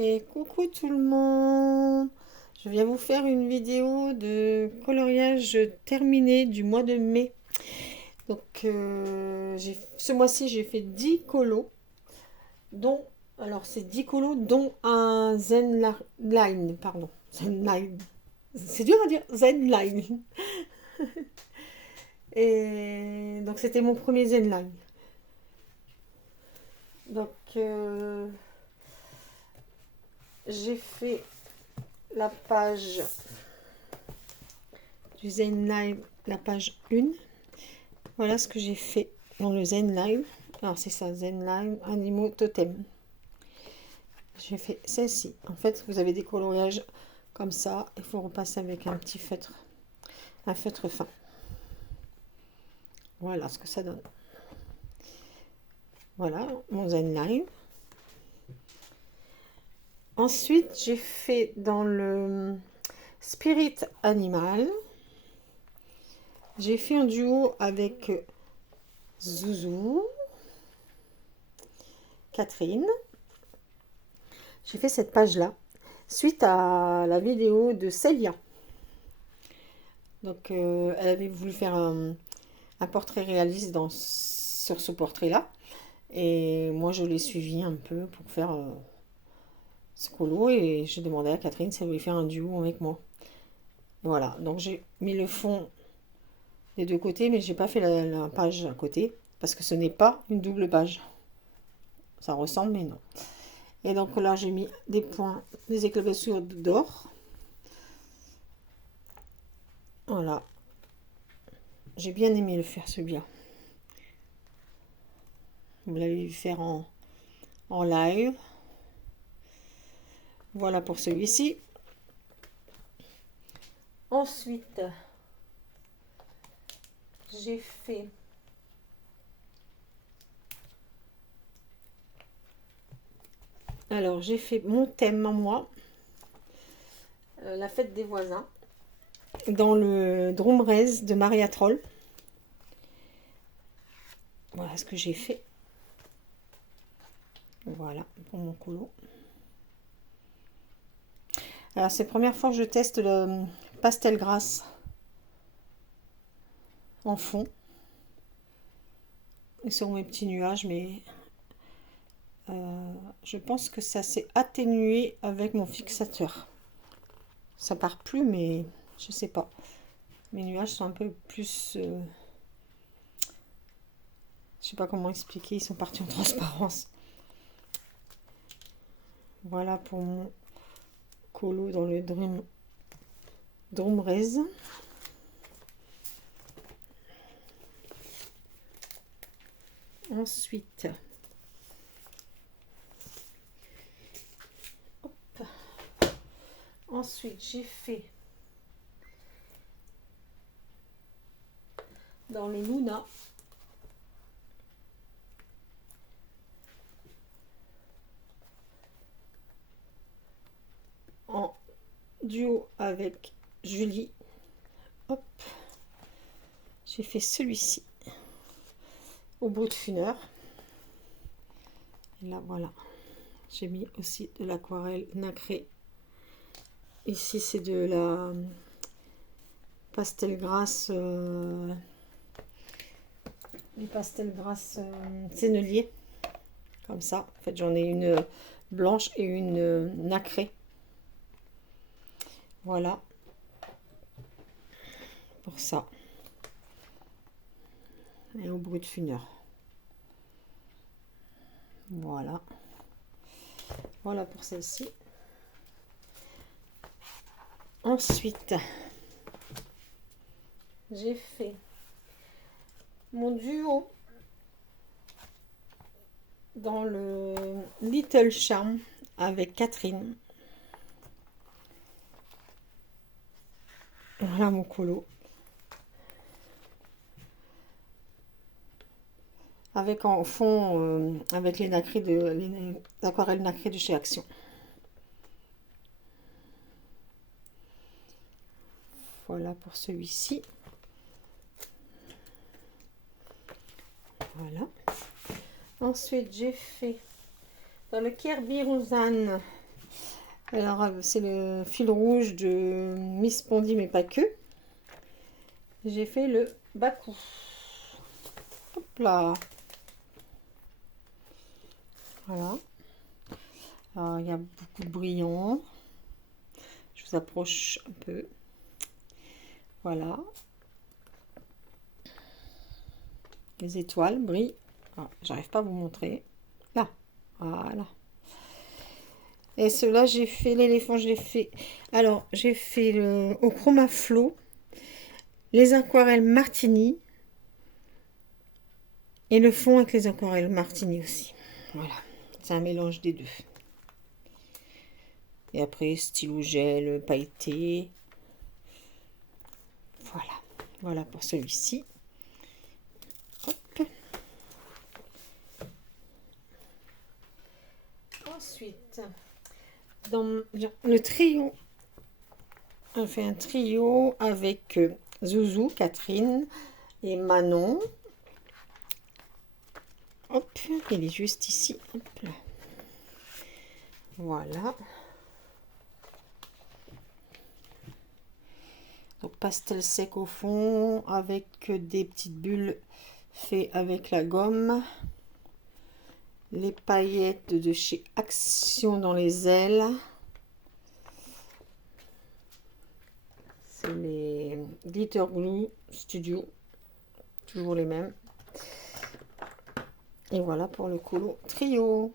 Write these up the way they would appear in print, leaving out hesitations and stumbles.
Et coucou tout le monde! Je viens vous faire une vidéo de coloriage terminé du mois de mai. Donc ce mois-ci j'ai fait 10 colos, dont, alors c'est 10 colos dont un Zen Line, pardon, Zen Line. C'est dur à dire, Zen Line. Et donc c'était mon premier Zen Line. Donc j'ai fait la page du Zen Live, la page 1. Voilà ce que j'ai fait dans le Zen Live. Alors c'est ça, Zen Live, animaux totem. J'ai fait celle-ci. En fait, vous avez des coloriages comme ça. Il faut repasser avec un petit feutre, un feutre fin. Voilà ce que ça donne. Voilà mon Zen Live. Ensuite, j'ai fait dans le Spirit Animal. J'ai fait un duo avec Zouzou, Catherine. J'ai fait cette page-là suite à la vidéo de Célia. Donc, elle avait voulu faire un portrait réaliste sur ce portrait-là. Et moi, je l'ai suivi un peu pour faire ce colo. Et j'ai demandé à Catherine si elle voulait faire un duo avec moi. Et voilà, donc j'ai mis le fond des deux côtés, mais j'ai pas fait la page à côté parce que ce n'est pas une double page. Ça ressemble, mais non. Et donc là, j'ai mis des points, des éclaboussures d'or. Voilà. J'ai bien aimé le faire, celui-là. Vous l'avez vu faire en live. Voilà pour celui-ci. Ensuite, j'ai fait mon thème à moi, la fête des voisins, dans le Drum Raise de Maria Troll. Voilà ce que j'ai fait. Voilà pour mon colo. Alors c'est la première fois que je teste le pastel grasse en fond et sur mes petits nuages, mais je pense que ça s'est atténué avec mon fixateur. Ça part plus, mais je sais pas. Mes nuages sont un peu plus... je sais pas comment expliquer, ils sont partis en transparence. Voilà pour mon colo dans le Drum Raise. Ensuite, j'ai fait dans le Luna en duo avec Julie. Hop, j'ai fait celui-ci au bout de funeur. Et là, voilà. J'ai mis aussi de l'aquarelle nacrée. Ici, c'est de la pastel grasse, les pastels grasses sennelier. Comme ça. En fait, j'en ai une blanche et une nacrée. Voilà. Pour ça. Et au bout de funeur. Voilà. Voilà pour celle-ci. Ensuite, j'ai fait mon duo dans le Little Charm avec Catherine. Voilà mon colo. Avec en fond, avec les aquarelles nacrées de chez Action. Voilà pour celui-ci. Voilà. Ensuite, j'ai fait dans le Kirby Rosanne Alors, c'est le fil rouge de Miss Pondy, mais pas que. J'ai fait le bas-cou. Hop là. Voilà. Alors, il y a beaucoup de brillant. Je vous approche un peu. Voilà. Les étoiles brillent. Ah, j'arrive pas à vous montrer. Là. Voilà. Et cela, j'ai fait l'éléphant, j'ai fait. Alors, j'ai fait le au Chromaflo, les aquarelles Martini et le fond avec les aquarelles Martini aussi. Voilà, c'est un mélange des deux. Et après, stylo gel, pailleté. Voilà, voilà pour celui-ci. Hop. Ensuite, dans le trio, on fait un trio avec Zouzou, Catherine et Manon. Hop, il est juste ici. Hop là. Voilà. Donc pastel sec au fond avec des petites bulles faites avec la gomme. Les paillettes de chez Action dans les ailes. C'est les Glitter Glue Studio. Toujours les mêmes. Et voilà pour le colo trio.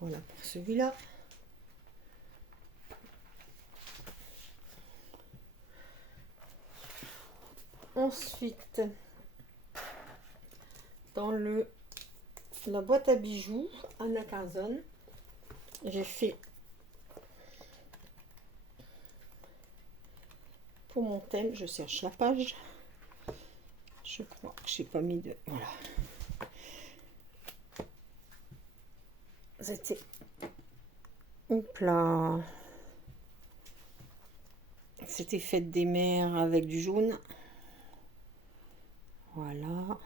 Voilà pour celui-là. Ensuite, dans la boîte à bijoux Anna Carzon, j'ai fait pour mon thème, je cherche la page. Je crois que j'ai pas mis de... Voilà. C'était... Hop là. C'était fête des mères avec du jaune. Voilà.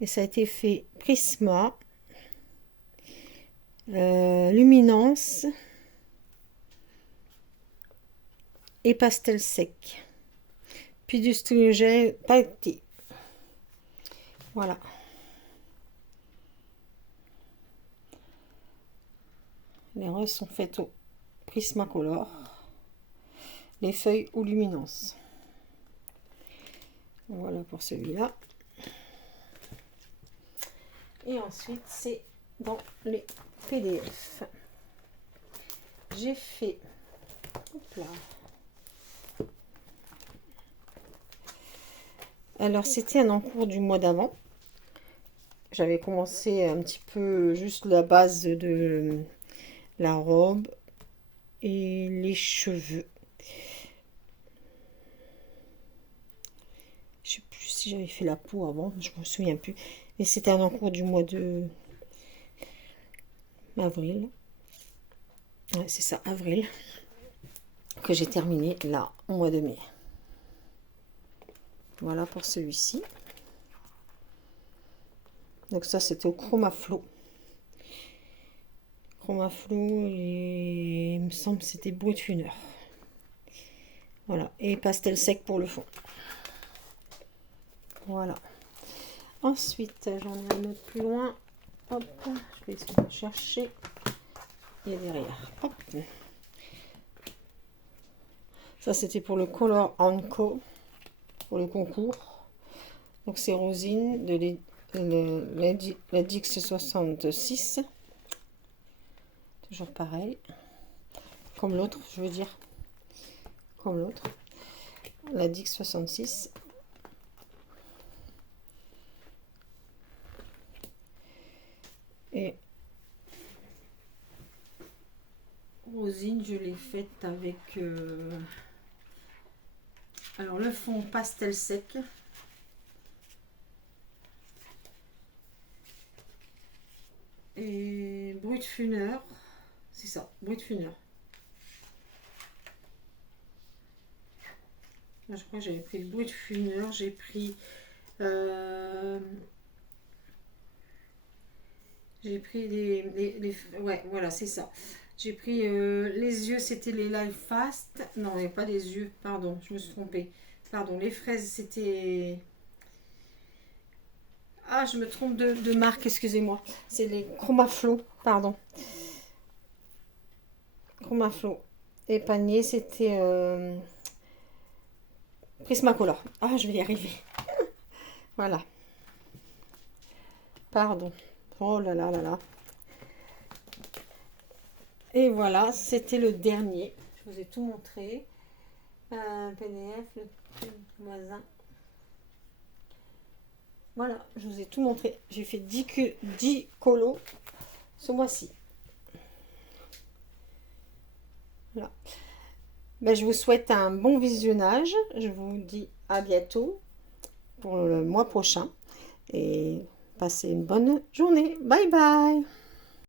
Et ça a été fait Prisma, Luminance et pastel sec. Puis du stylo gel pailleté. Voilà. Les roses sont faites au Prismacolor. Les feuilles ou Luminance. Voilà pour celui-là. Et ensuite, c'est dans les PDF. J'ai fait... Hop là. Alors, c'était un encours du mois d'avant. J'avais commencé un petit peu juste la base de la robe et les cheveux. Je sais plus si j'avais fait la peau avant, je me souviens plus. Mais c'était un encours du mois de avril. Ouais, c'est ça, avril. Que j'ai terminé là, au mois de mai. Voilà pour celui-ci. Donc ça, c'était au Chromaflo. Chromaflo et il me semble que c'était Brut Funeur. Voilà, et pastel sec pour le fond. Voilà. Ensuite, j'en ai un autre plus loin. Hop, je vais essayer de chercher. Il est derrière. Hop. Ça, c'était pour le Color Co. Pour le concours. Donc, c'est Rosine de la Dix 66. Toujours pareil. Comme l'autre, je veux dire. Comme l'autre. La Dix 66. Et Rosine, je l'ai faite avec... alors, le fond pastel sec. Et Brut Funeur. C'est ça, Brut Funeur. Là, je crois que j'avais pris le Brut Funeur. J'ai pris J'ai pris ouais, voilà, c'est ça. J'ai pris les yeux, c'était les Life Fast. Non, il n'y a pas les yeux, pardon, je me suis trompée. Pardon, les fraises, c'était... Ah, je me trompe de marque, excusez-moi. C'est les Chromaflow, pardon. Chromaflow. Et panier, c'était Prismacolor. Ah, je vais y arriver. Voilà. Pardon. Oh là là là là. Et voilà, c'était le dernier. Je vous ai tout montré. PDF, le voisin. Voilà, je vous ai tout montré. J'ai fait 10 colos ce mois-ci. Voilà. Ben, je vous souhaite un bon visionnage. Je vous dis à bientôt pour le mois prochain. Et passez une bonne journée. Bye bye.